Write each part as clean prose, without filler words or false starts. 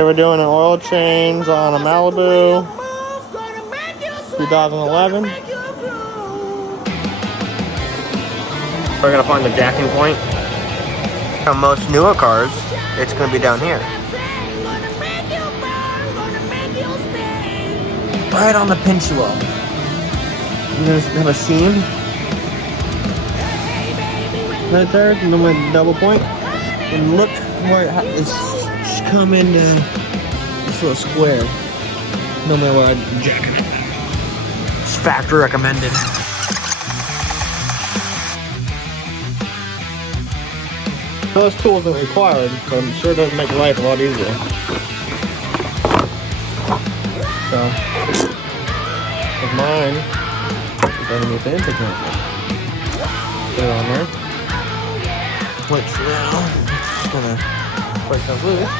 We're doing an oil change on a Malibu 2011. We're gonna find the jacking point. On most newer cars, it's gonna be down here. Right on the pinch wheel. I'm gonna have a seam right there, and then my double point. And look where it's come into this little square. No matter what I'm jacking it. It's factory recommended. Those tools aren't required, but I'm sure it does make life a lot easier. So, with mine, it doesn't need the intake connector. Put it on there. Which now, I'm just gonna break that loose.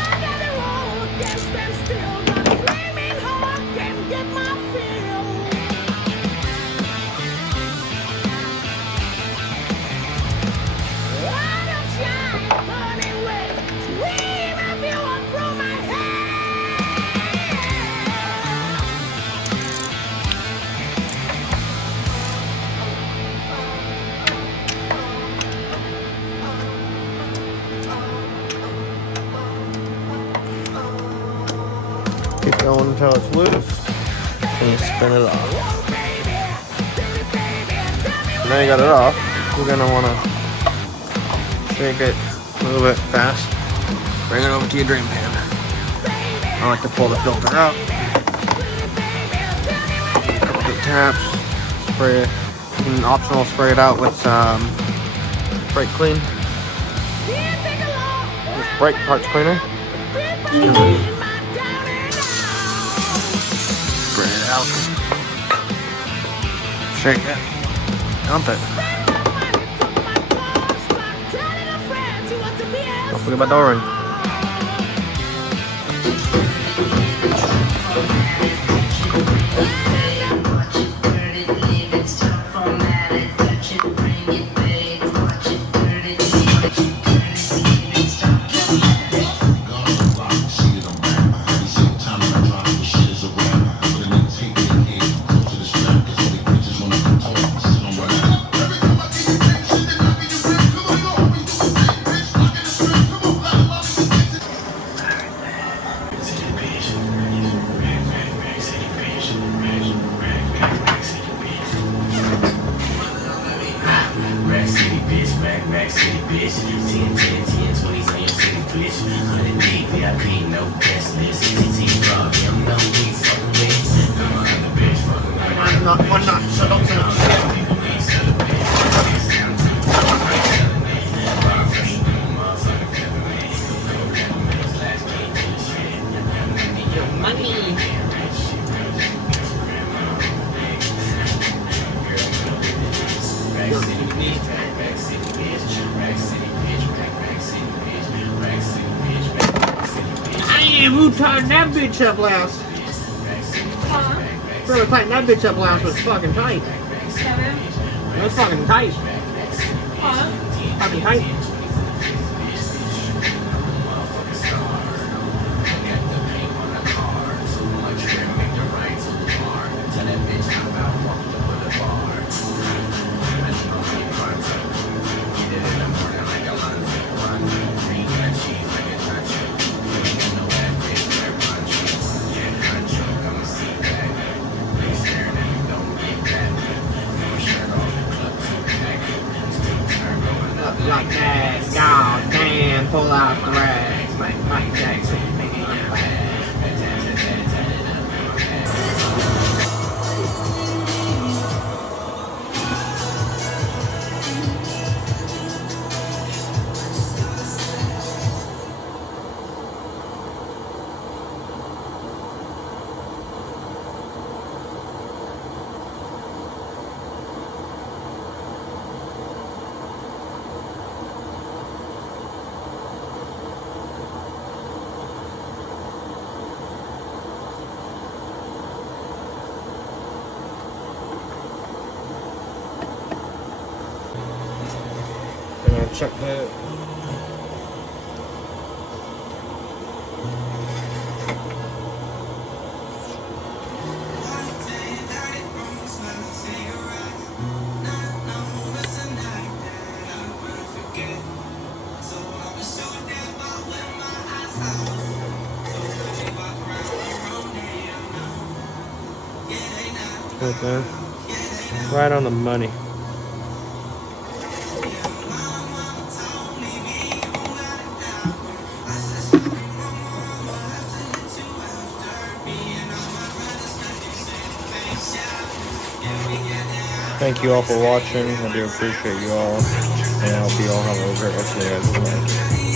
Keep going until it's loose, and you spin it off. Now you got it off, you're gonna wanna shake it a little bit fast. Bring it over to your drain pan. I like to pull the filter out. Couple good taps. Spray it. You can optional spray it out with brake clean. Just brake parts cleaner. Spray it out. Shake it. Dump it. Don't forget about the orange. One notch, so don't finish. Damn, who tightened that bitch up last? Really tightened that bitch up last was fucking tight. It was fucking tight. Fucking tight. Like that, God damn, pull out the rags, like Mike Jackson. check that. Right there. Right on the money. Thank you all for watching. I do appreciate you all. And I hope you all have a great rest of the day.